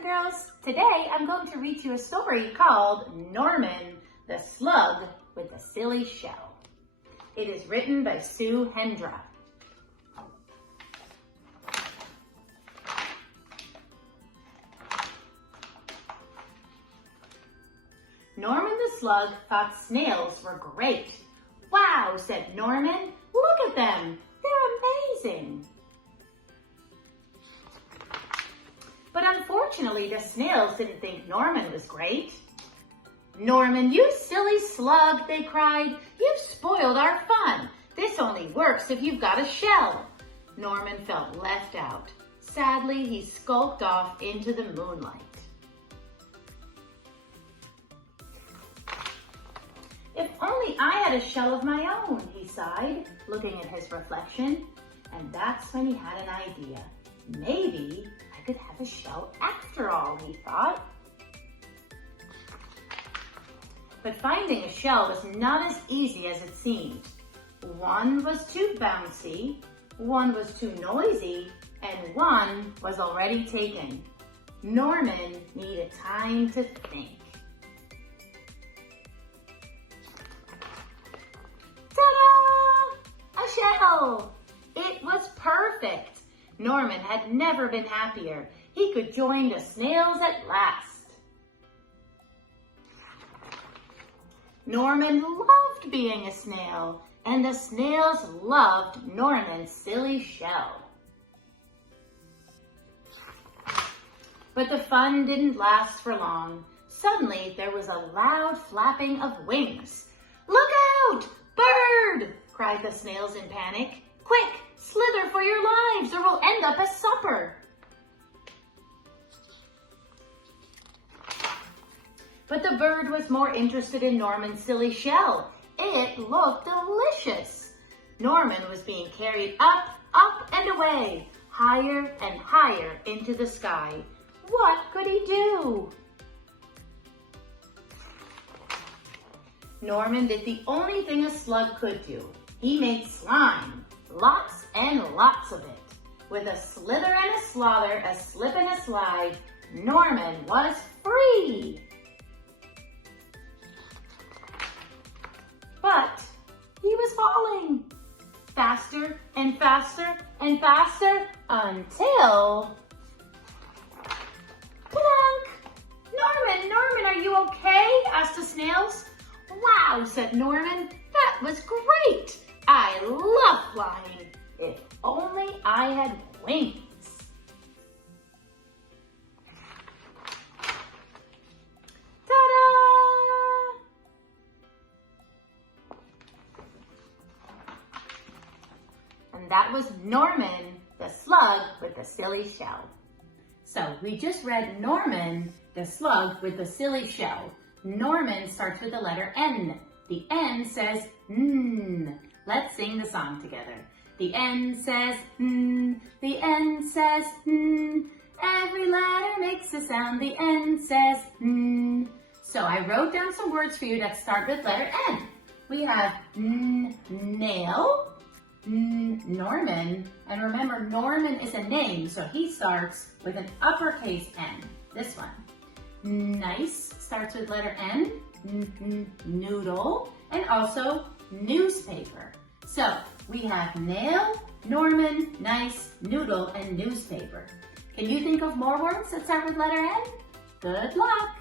and girls. Today I'm going to read you a story called Norman, the Slug with the Silly Shell. It is written by Hendra. Norman the Slug thought snails were great. Wow, said Norman. Look at them. They're amazing. But unfortunately, the snails didn't think Norman was great. Norman, you silly slug, they cried. You've spoiled our fun. This only works if you've got a shell. Norman felt left out. Sadly, he skulked off into the moonlight. If only I had a shell of my own, he sighed, looking at his reflection. And that's when he had an idea. Maybe I could have a shell after all, he thought. But finding a shell was not as easy as it seemed. One was too bouncy, one was too noisy, and one was already taken. Norman needed time to think. Ta-da! A shell! It was perfect. Norman had never been happier. He could join the snails at last. Norman loved being a snail, and the snails loved Norman's silly shell. But the fun didn't last for long. Suddenly, there was a loud flapping of wings. "Look out! Bird!" cried the snails in panic. "Quick, slither for your lives or we'll end up as supper." But the bird was more interested in Norman's silly shell. It looked delicious. Norman was being carried up, up and away, higher and higher into the sky. What could he do? Norman did the only thing a slug could do. He made slime. Lots and lots of it. With a slither and a slaughter, a slip and a slide, Norman was free. But he was falling faster and faster and faster until... Plunk! Norman, are you okay? Asked the snails. Wow, said Norman, that was great. I love flying. If only I had wings. Ta-da! And that was Norman, the slug with the silly shell. So we just read Norman, the slug with the silly shell. Norman starts with the letter N. The N says N. Let's sing the song together. The N says N. The N says N. Every letter makes a sound. The N says N. So I wrote down some words for you that start with letter N. We have nail, Norman, and remember Norman is a name, so he starts with an uppercase N. This one. Nice starts with letter N, noodle, and also newspaper. So we have nail, Norman, nice, noodle, and newspaper. Can you think of more words that start with letter N? Good luck!